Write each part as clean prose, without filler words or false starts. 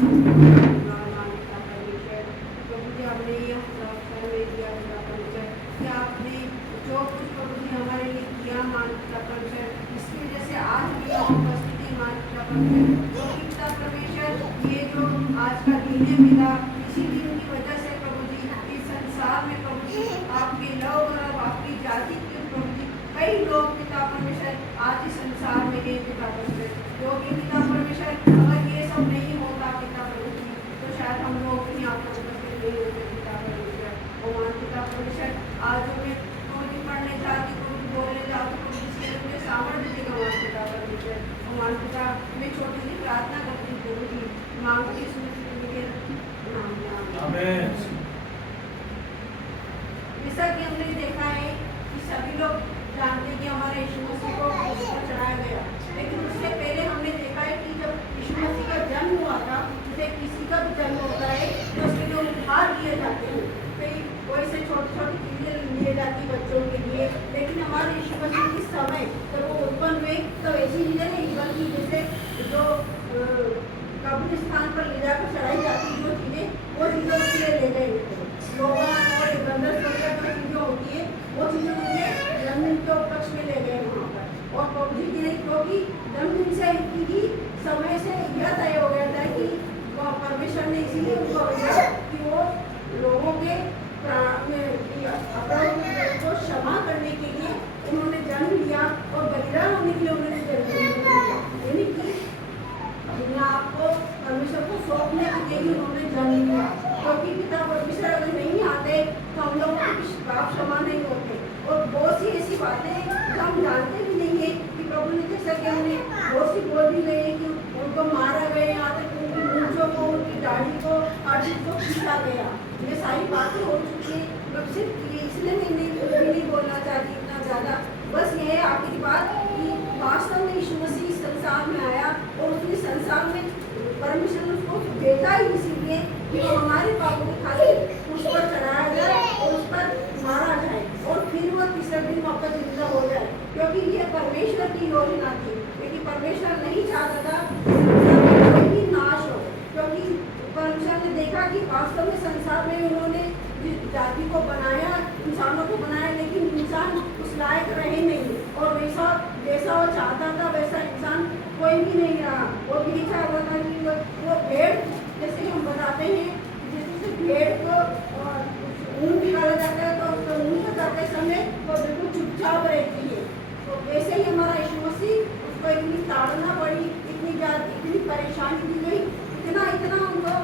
हमने ये दिया परिचय कि आपने जो कुछ प्रभु जी हमारे लिए किया मानता परिचय, इसकी वजह से आज भी उपस्थिति मानता परिचय जो पिता परमेश्वर ये जो आज का दिन मिला, इसी दिन की वजह से प्रभु जी इस संसार में प्रभु जी आपके लव और आपकी जाति के प्रभु जी कई लोग पिता परमेश्वर आज इस संसार में है पिता परमेश्वर, जो कि पिता परमेश्वर अगर ये सब नहीं होता पिता प्रभु जी तो शायद हम लोग भी आपको उपस्थित नहीं होते पिता परमेश्वर। और मान पिता परमेश्वर आज मैं प्रभु पढ़ने जाती प्रभु बोलने जाती प्रभु मुझे सामर्थ्य देगा मान पिता परमेश्वर। और मान पिता मैं छोटी सी प्रार्थना करती हूँ प्रभु जी मांगती के नाम में आमीन। जैसा कि हमने देखा है कि सभी लोग जानते हैं कि हमारे यीशु मसीह को क्रूस पर चढ़ाया गया, लेकिन उससे पहले हमने देखा है कि जब यीशु मसीह का जन्म हुआ था, जैसे किसी का भी जन्म होता है तो उसके लिए उपहार दिए जाते हैं, कई कोई से छोटी छोटी चीजें लिए जाती बच्चों के लिए, लेकिन हमारे यीशु मसीह के समय जब वो उत्पन्न हुए तब ऐसी चीजें नहीं बल्कि जैसे जो कब्रिस्तान पर ले जाकर चढ़ाई जाती जो चीजें वो चीजें उसके लिए ले गए लोगों और बंदर जो चीजें होती है वो चीजें मुझे जन्मदिन के उपलक्ष्य में ले गए वहाँ पर। और प्रभु जी की नहीं क्योंकि जन्मदिन से इनकी समय से यह तय हो गया था कि परमेश्वर ने इसीलिए उनको भेजा कि वो लोगों के अपराध को क्षमा करने के लिए उन्होंने जन्म लिया और बलिदान होने के लिए उन्होंने जन्म लिया, यानी कि अपने आप को परमेश्वर को सौंपने के लिए उन्होंने जन्म लिया, क्योंकि पिता परमेश्वर अगर नहीं आते तो हम लोग पाप क्षमा नहीं होते। और बहुत सी ऐसी बातें जो हम जानते भी नहीं है कि प्रभु ने जैसा कि हमने बहुत सी बोल भी गई है कि उनको मारा गया, यहाँ तक उनकी मूंछों को उनकी दाढ़ी को आदि को खींचा गया, ये सारी बातें हो चुकी है। सिर्फ इसलिए मैं नहीं बोलना चाहती इतना ज़्यादा, बस ये है आखिरी बात कि वास्तव में यीशु मसीह इस संसार में आया और उसने संसार में परमेश्वर ने उसको भेजा ही इसीलिए कि वो हमारे पापों की खातिर उस पर चढ़ाया जाए और उस पर मारा जाए और फिर वो तीसरे दिन वापस जिंदा हो जाए, क्योंकि ये परमेश्वर की योजना थी, क्योंकि परमेश्वर नहीं चाहता था कोई भी नाश हो, क्योंकि परमेश्वर ने देखा कि वास्तव में संसार में उन्होंने जिस जाति को बनाया इंसानों को बनाया, लेकिन इंसान उस लायक रहे नहीं और वैसा जैसा वो चाहता था वैसा इंसान कोई भी नहीं रहा। वो भी चाहता था कि वो भेड़ जैसे हम बताते हैं जैसे भेड़ को ऊन निकाला जाता है तो उसको ऊन करते समय वो बिल्कुल चुपचाप रहती है, तो वैसे ही हमारा यीशु मसीह उसको इतनी ताड़ना पड़ी, इतनी परेशानी दी गई, इतना उनको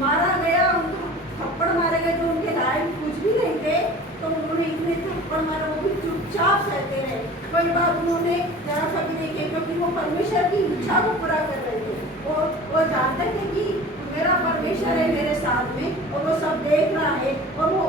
मारा गया, उनको थप्पड़ मारे गए जो उनके लायक कुछ भी नहीं थे, तो उन्होंने इतने थप्पड़ मारे वो भी चुपचाप सहते रहे, कोई बात उन्होंने जरा सा भी नहीं किया, क्योंकि वो परमेश्वर की इच्छा को पूरा कर रहे थे और वो जानते थे कि मेरा परमेश्वर है मेरे साथ में और वो सब देख रहा है। और वो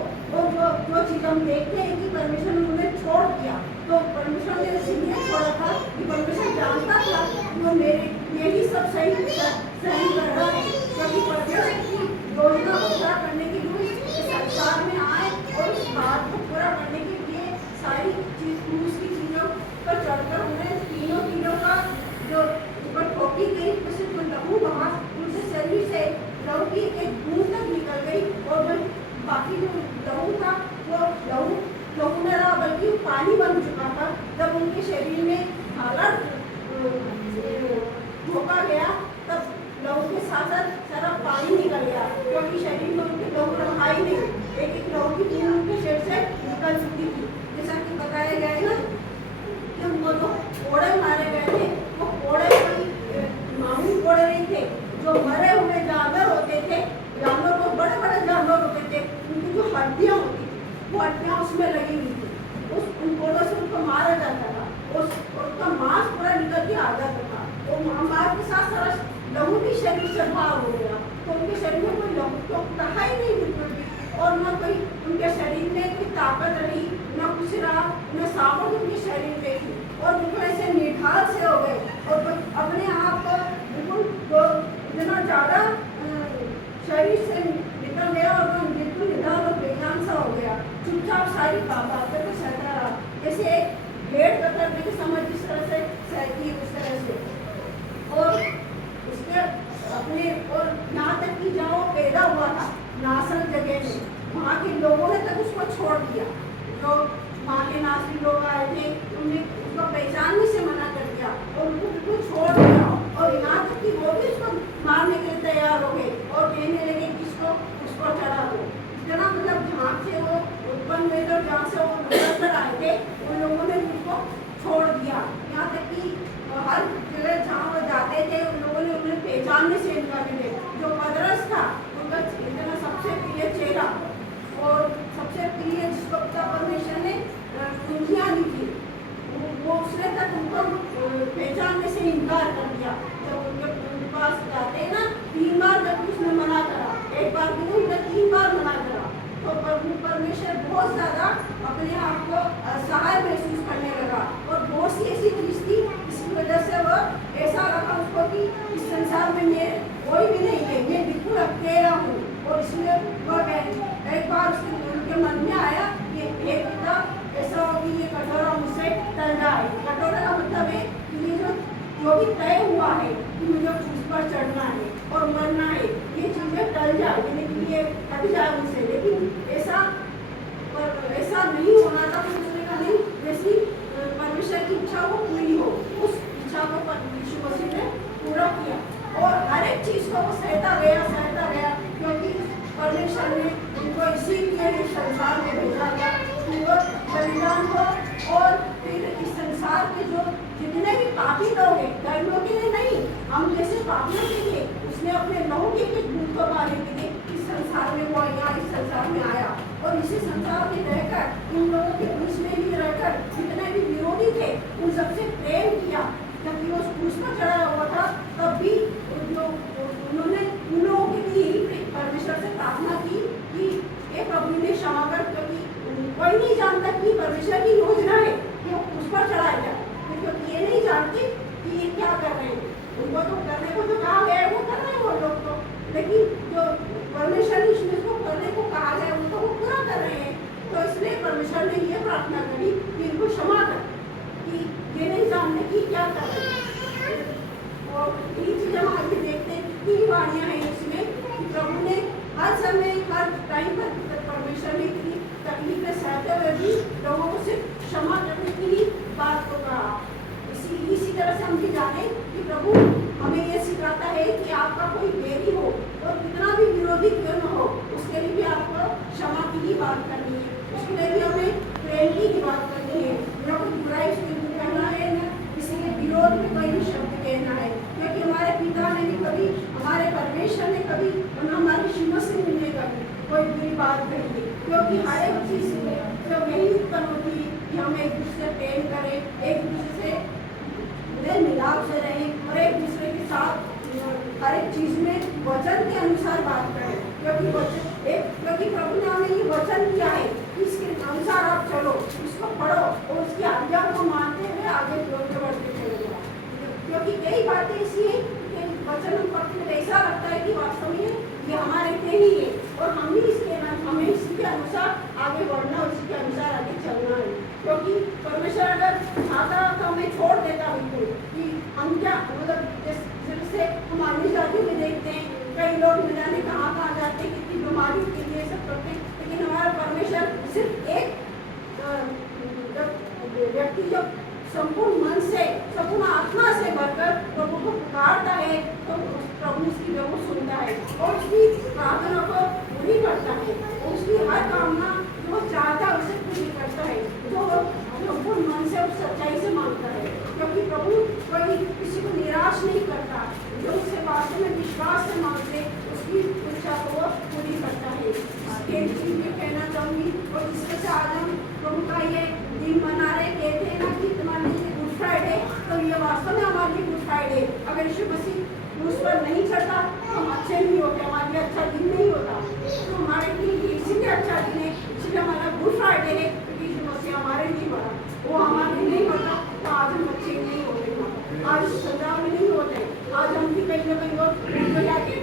जो चीज़ हम देखते हैं कि परमेश्वर ने उन्हें छोड़ दिया, तो परमेश्वर ने इसलिए छोड़ा था कि परमेश्वर जानता था कि वो मेरी सब सही कर रहा है, क्योंकि परमेश्वर की योजना को पूरा करने के लिए संसार में आए और उस बात को पूरा करने के लिए सारी क्रूस की चीज़ों पर चढ़कर उन्हें तीनों किलो का जो ऊपर ठोकी गई जैसे जो लहू बहा उनसे शरीर से लहू की एक बूंद तक निकल गई और जो बाकी जो लहू था वो लहू न रहा बल्कि पानी बन चुका था। जब उनके शरीर में हालत धोखा गया तब लहू के साथ साथ सारा पानी निकल गया, क्योंकि शरीर में उनके लहू रहा ही नहीं, एक लहू की बूंद उनके शरीर से निकल चुकी थी। जैसा कि बताया गया है ना कि उनको जो कोड़े मारे गए थे वो कोड़े कोई मामूली कोड़े नहीं थे, जो मरे हुए जानवर होते थे, जानवर को बड़े बड़े जानवर होते थे, उनकी जो हड्डियाँ होती थी वो हड्डियाँ उसमें लगी हुई थी, उन कोड़ों से उनको मारा जाता था, उसका मांस पूरा निकल के आ जाता था और मांस के साथ सारा लहू भी शरीर से बाहर हो गया, तो उनके शरीर में कोई लहू तो रहा ही नहीं बिल्कुल भी, और न कोई उनके शरीर में कोई ताकत रही, न कुछ रहा, न सामर्थ उनके शरीर में थी और बिल्कुल ऐसे निढाल से हो गए और अपने आप को बिल्कुल इतना ज़्यादा शरीर से निकल गया और बिल्कुल निढाल और बेजान सा हो गया, चुपचाप सारी बातें को सहता रहा, जैसे एक भेड़ कतरने की समझ जिस तरह से सहती है उस तरह से। और उसके अपने और वहाँ के लोगों ने तक उसको छोड़ दिया। जो वहाँ के नाज़री लोग आए थे उन्होंने उसको पहचानने से मना कर दिया और उनको बिल्कुल छोड़ दिया, और यहाँ तक कि वो भी उसको मारने के लिए तैयार हो गए और कहने लगे कि उसको चढ़ा दो। इतना मतलब जहाँ से वो उत्पन्न हुए थे और जहाँ से वो निकल कर आए थे उन लोगों ने उनको छोड़ दिया। यहाँ तक कि हर जगह जहाँ वो जाते थे उन लोगों ने उन्हें पहचानने से इनकार कर दिया। जो पतरस था उनका इतना सबसे प्रिय चेला और सबसे प्रिय जिसको पिता परमेश्वर ने कुंजियाँ दी थी, वो उसने तक उनको पहचानने से इनकार कर दिया। जब उनके पास जाते हैं ना 3 बार जब उसने मना करा, एक बार भी नहीं 3 बार मना करा, तो प्रभु परमेश्वर बहुत ज़्यादा अपने आप को असहाय महसूस करने लगा और बहुत सी ऐसी चीज़ थी इसकी वजह से वह ऐसा लगा उसको कि इस संसार में मैं कोई भी नहीं है, मैं बिल्कुल अकेला हूँ। और इसलिए वह एक बार उनके मन में आया कि हे पिता ऐसा हो कि ये कटोरा मुझसे टल जाए। कटोरा का मतलब है कि ये जो भी तय हुआ है कि मुझे उस पर चढ़ना है और मरना है, ये चीज़ें टल जाए, यानी कि ये हट जाए मुझसे। लेकिन ऐसा नहीं होना था। तो उसने कहा नहीं, जैसी परमेश्वर की इच्छा वो पूरी हो, उस इच्छा को यीशु मसीह ने पूरा किया और हर एक चीज़ को वो सहता गया, क्योंकि परमेश्वर ने उनको इसीलिए संसार में भेजा गया कि वो बलिदान हो और फिर इस संसार के जो जितने भी पापी लोग हैं, धर्मियों के लिए नहीं, हम जैसे पापियों के लिए उसने अपने लहू के दूध को पाने के लिए इस संसार में वो यहाँ इस संसार में आया और इसी संसार में रहकर इन लोगों के बीच में भी रहकर जितने भी विरोधी थे उन सबसे प्रेम किया। जबकि वो क्रूस पर चढ़ा हुआ था तब भी जो उन्होंने उन लोगों के लिए परमेश्वर से प्रार्थना की कि हे प्रभु ने क्षमा कर, क्योंकि कोई नहीं जानता कि परमेश्वर की योजना है कि वो उस पर चढ़ाया जाए, क्योंकि ये नहीं जानते कि ये क्या कर रहे हैं। उनको तो करने को जो कहा गया है वो कर रहे हैं वो लोग तो, लेकिन जो परमेश्वर ने इसको करने को कहा गया उनको वो पूरा कर रहे हैं। तो इसलिए परमेश्वर ने ये प्रार्थना करी कि इनको क्षमा कर, कि ये नहीं जानते कि क्या कर रहे हैं। और ये चीज़ हम आगे देखते हैं कितनी वाणियाँ हैं इसमें कि प्रभु ने हर समय हर टाइम पर परमेश्वर ने इतनी तकलीफें सहते हुए भी लोगों को सिर्फ क्षमा करने की ही बात को कहा। इसी तरह से हम भी जाने कि प्रभु हमें ये सिखाता है कि आपका कोई बैरी हो और कितना भी विरोधी क्यों न हो, उसके लिए भी आपको क्षमा की ही बात करनी है, उसके लिए भी हमें प्रेम की ही बात करनी है, न कोई बुराई करना है, न किसी के विरोध में कोई भी शब्द कहना है। क्योंकि हमारे पिता ने भी कभी, हमारे परमेश्वर ने कभी, और हमारी श्रीमत से मिलने कभी कोई बुरी बात कही है, क्योंकि हर एक चीज़ में जब यही उत्पन्न होती है कि हम एक दूसरे से प्रेम करें, एक दूसरे से मेल मिलाप से रहें और एक दूसरे के साथ हर एक चीज़ में वचन के अनुसार बात करें, क्योंकि प्रभु ने हमें ये वचन दिया है कि इसके अनुसार आप चलो, इसको पढ़ो और उसकी आज्ञा को मानते हुए आगे बढ़ते चले जाओ। क्योंकि कई बातें ऐसी हैं कि वचन हम पढ़ते हुए ऐसा लगता है कि वास्तव में ये हमारे लिए ही है और हम ही हमें इसी के अनुसार आगे बढ़ना और इसी के अनुसार आगे चलना है। क्योंकि परमेश्वर अगर चाहता तो हमें छोड़ देता बिल्कुल कि हम क्या, मतलब जैसे हम अन्य जातियों में देखते हैं कई लोग न जाने कहाँ जाते हैं, कितनी बीमारी के लिए सब करते हैं, लेकिन हमारा परमेश्वर सिर्फ एक व्यक्ति जो संपूर्ण मन से संपूर्ण आत्मा से भरकर प्रभु को पुकारता है तो प्रभु उसकी जरूर सुनता है और उसकी प्रार्थना को पूरी करता है, उसकी हर कामना जो चाहता है उसे पूरी करता है, जो संपूर्ण मन से उस सच्चाई से मांगता है। क्योंकि प्रभु कोई किसी को निराश नहीं करता, जो उससे वास्तव में विश्वास से मांगते उसकी इच्छा को वो पूरी करता है। इसके लिए कहना चाहूँगी और जिसके से आज हम प्रभु का ये दिन मना रहे, कहते हैं ना कि तुम्हारे लिए गुड फ्राइडे, तो ये वास्तव में हमारे लिए गुड फ्राइडे। अगर यीशु मसीह उस पर नहीं चढ़ता तो हम अच्छे नहीं होते, हमारे लिए अच्छा दिन नहीं होता। तो हमारे लिए इसीलिए अच्छा दिन है, इसलिए हमारा गुड फ्राइडे है, क्योंकि यीशु मसीह हमारे लिए मरा, वो हमारे लिए नहीं मरता तो आज हम अच्छे नहीं होते, आज संसार में नहीं होते, आज हम भी कहीं ना कहीं और जाके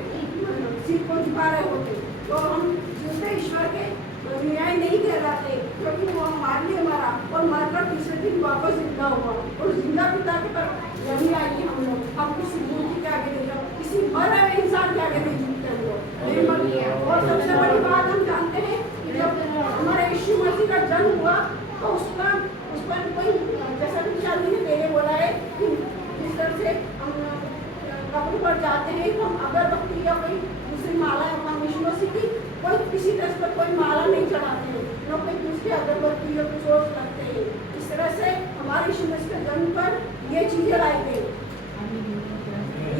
सिर को झुका रहे होते, तो हम दूसरे ईश्वर के न्याय नहीं कहलाते, क्योंकि वो हमारे लिए मरा और मरकर तीसरे दिन वापस जिंदा हुआ और जिंदा पिता के पर नहीं आएंगे हम लोग। हम किसी मूर्ति के आगे नहीं, किसी मरे हुए इंसान के आगे नहीं जीतते हम लोग, नहीं मरते। और सबसे बड़ी बात हम जानते हैं कि जब हमारे यीशु मसीह का जन्म हुआ तो उस पर कोई जैसा कि शादी ने पहले बोला है कि जिस तरह से हम कब्र पर जाते हैं तो हम अगरबत्ती या कोई दूसरी माला हम यीशु मसीह की कोई किसी तरह पर कोई माला नहीं चढ़ाते हैं, न कोई दूसरी अगरबत्ती या कुछ और करते हैं। इस तरह से हमारे यीशु मसीह के जन्म पर ये चीजें लाई गई,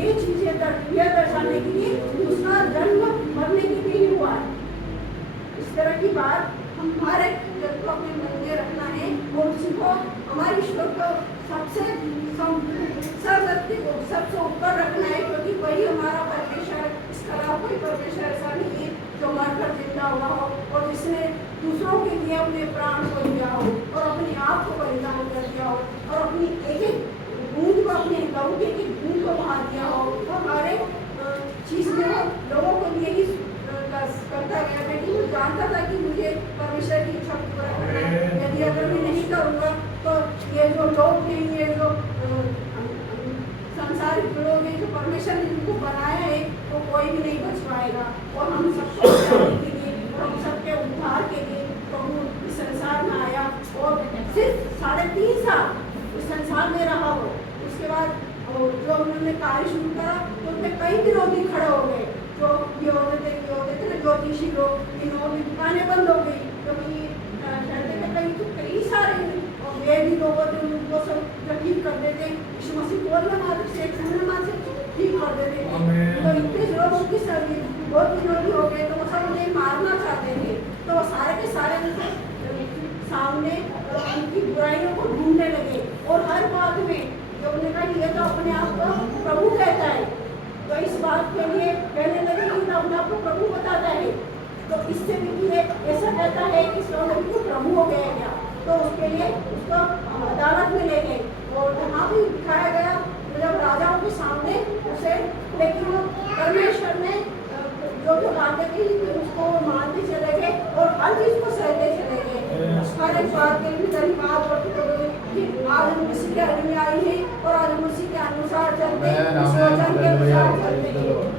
ये चीजें यह दर्शाने के लिए उसका जन्म मरने के लिए ही हुआ है। इस तरह की बात हमारे जब को अपने मन में रखना है और उसी को हमारे ईश्वर को सबसे सर्वशक्ति को सबसे ऊपर रखना है, क्योंकि वही हमारा परमेश्वर। इसके अलावा कोई परमेश्वर ऐसा नहीं है जो मरकर जिंदा हुआ हो और जिसने दूसरों के लिए अपने प्राण को दिया हो और अपने आप को बलिदान कर दिया हो और अपनी एक एक बूंद को, अपने लहू के एक एक बूंद को बहा दिया हो। हमारे चीज में वो लोगों को लिए ही करता गया, लेकिन वो जानता था कि मुझे परमेश्वर की इच्छा को पूरा करना है। यदि अगर मैं नहीं करूँगा तो ये जो लोग हैं, ये जो संसारिक लोग हैं, जो परमेश्वर ने जिनको बनाया है, वो कोई भी नहीं बच पाएगा। और हम सबको बचाने के लिए और हम सबके उद्धार के लिए प्रभु इस संसार में आया और सिर्फ 3.5 साल इस संसार में रहा हो। उसके बाद जो उन्होंने कार्य शुरू करा तो उनमें कई विरोधी खड़े हो गए, जो ये होते थे ना ज्योतिषी लोग, इन्होंने दुकानें बंद हो गई क्योंकि कई सारे वे भी लोगों थे, उनको सब जब ठीक कर देते यीशु मसीह बोलना मात्र से ठीक कर देते थे। तो इतने लोग उनकी बहुत विरोधी हो गए, तो वो सब उन्हें मारना चाहते थे। तो वो सारे के सारे उनके सामने उनकी बुराइयों को ढूंढने लगे और हर बात में जो उन्होंने कहा ये तो अपने आप को प्रभु कहता है, तो इस बात के लिए कहने लगे कि अपने आप को प्रभु बताता है, तो इससे भी ऐसा कहता है कि तो प्रभु हो गया क्या, तो उसके लिए उसको अदालत में ले गए और वहाँ भी दिखाया गया जब राजाओं के सामने उसे, लेकिन परमेश्वर ने जो बातें थी उसको मानते चले गए और हर चीज को सहते चले गए। हर एक बात के लिए धन्यवाद आज हम उसी के अधीन आई है और आज हम उसी के अनुसार चलते हैं, उस वचन के अनुसार चलते हैं।